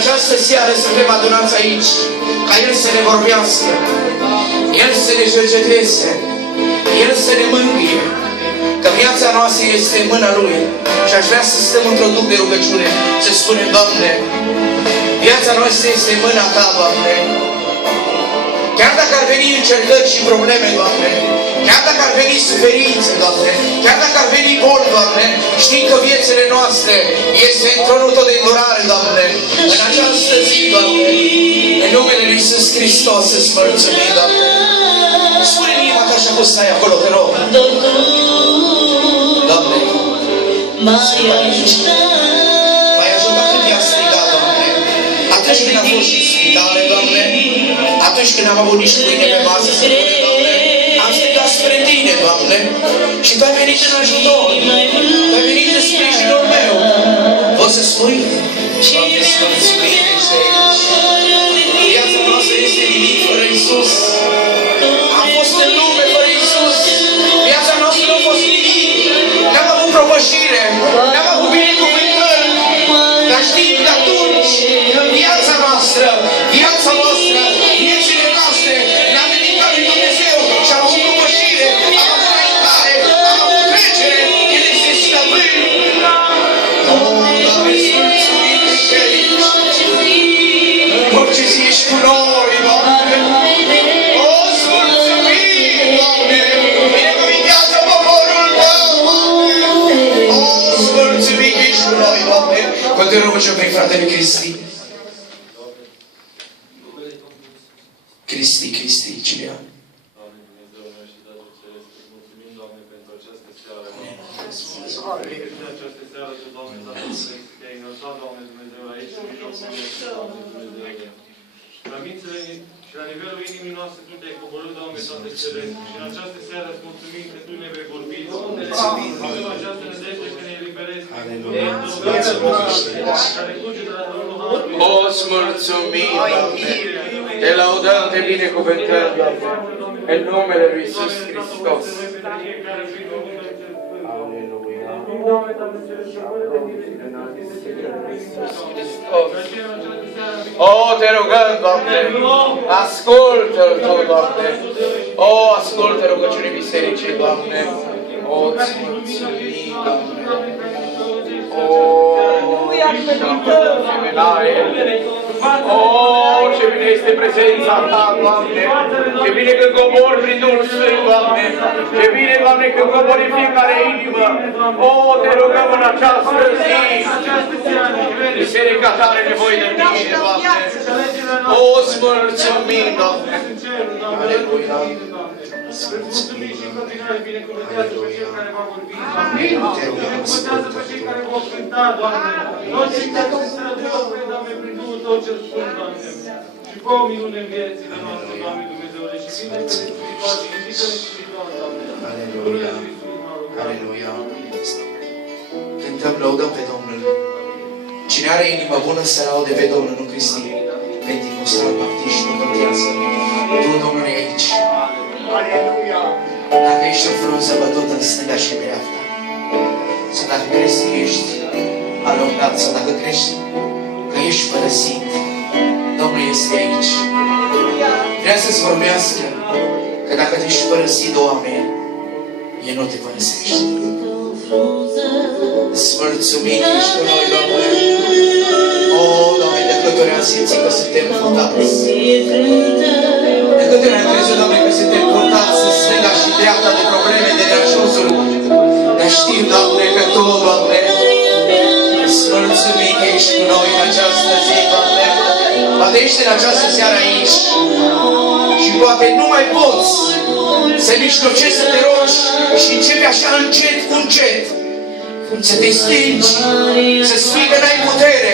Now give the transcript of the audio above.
această seară suntem adunați aici, ca El să ne vorbească, El să ne cerceteze, El să ne mângâie, că viața noastră este în mâna Lui. Și aș vrea să stăm într-o duc de rugăciune, să spunem, Doamne, viața noastră este în mâna Ta, Doamne. Chiar dacă ar veni încercări și probleme, Doamne, chiar dacă ar veni suferință, Doamne, chiar dacă ar veni boli, Doamne, știi că viețile noastre este într-unul tot de îndurare, Doamne. În această zi, Doamne, în numele Lui Iisus Hristos îți mulțumim, Doamne. Spune în inima Ta așa cum stai acolo, te rog. Doamne, m-ai ajutat când i-a strigat, Doamne. Atunci când am fost și în spitale, Doamne, atunci când am avut nici pâine pe masă să pune, Doamne, am strigat spre Tine, Doamne, și Tu ai venit în ajutor, Tu ai venit în sprijinul meu. Poți să spui? Doamne, să mulțumim, ești aici. Viața noastră este nimic fără Iisus. Am fost în lume fără Iisus. Viața noastră nu a fost nimic. N-am avut propășire, n-am avut binecuvântări, dar știm că atunci, în viața noastră, viețile noastre, ne-am dedicat lui Dumnezeu și am avut propășire, am avut înaintare, am avut trecere, El este stăpân. Doamne, să mulțumim și aici. În orice zi ești cu noi, Doamne. O, să mulțumim, Doamne. Binecuvintează poporul Tău. O, să mulțumim că ești cu noi, Doamne. Continuă rugăciune prin fratele Cristi. Cristi, cine e? Doamne Dumnezeu meu și Tatăl Ceresc, îți mulțumim, Doamne, pentru această seară. În această seară, Tu, Doamne, Tatăl Ceresc, Te-ai înălțat, Doamne Dumnezeu, aici, în mijlocul nostru, Doamne Dumnezeu. La mințile și la nivelul inimii noastre, Tu Te-ai coborât, Doamne, Tatăl Ceresc. Și în această seară îți mulțumim că Tu ne vei vorbi, Doamne. Avem această nădejde că ne eliberezi. Care curge de la Domnul Harului. O, îți mulțumim, Doamne. Te laudăm, Te binecuvântăm, Doamne, în numele Lui Iisus Hristos. Aleluia. O, Te rugăm, Doamne, ascultă-L Tu, Doamne. O, ascultă rugăciunii bisericii, Doamne. O, îți mulțumim, Doamne. O, oh, ce bine este prezența Ta, Doamne! Ce bine când cobori prin Duhul Sfânt, Doamne! Ce bine, Doamne, când cobori în fiecare inimă! Oh, Te rugăm în această zi! Biserica Ta are nevoie de Tine, Doamne! Oh, îți mulțumim, Doamne! Aleluia! Mulțumim și în continuare binecuvântează pe cel care va vorbi. Binecuvântează pe cei care vor cânta, Doamne. Toți cei care se străduiesc, Doamne, prin Duhul Tău cel Sfânt, Doamne. Și fă o minune în viețile noastre, Doamne Dumnezeule. Și vine-te spiritual și invită-ne spiritual, Doamne. Aleluia! Aleluia! Cântăm, lăudăm pe Domnul. Cine are inimă bună să laude pe Domnul, nu Cristi. Penticostal, baptiști, nu contează. Tu, Domnul, e aici. Aleluia! Dacă ești o frunză bătută în stânga și dreapta, sau dacă crezi că ești alungat, sau dacă crezi că ești părăsit, Domnul este aici. Vrea să-ți vorbească că dacă tu ești părăsit de oameni, El nu te părăsește. Îți mulțumim că ești cu noi, Doamne. O, Doamne, de câte ori am simțit că suntem purtați. De câte ori am crezut, Doamne, că suntem purtați în stânga și dreapta de probleme, de neajunsuri. Dar știm, Doamne, că Tu, Doamne, îți mulțumim că ești cu noi în această zi, Doamne. Poate ești în această seară aici și poate nu mai poți să mijlocești să te rogi și începi așa încet cu încet. Să te stingi, să spui că n-ai putere,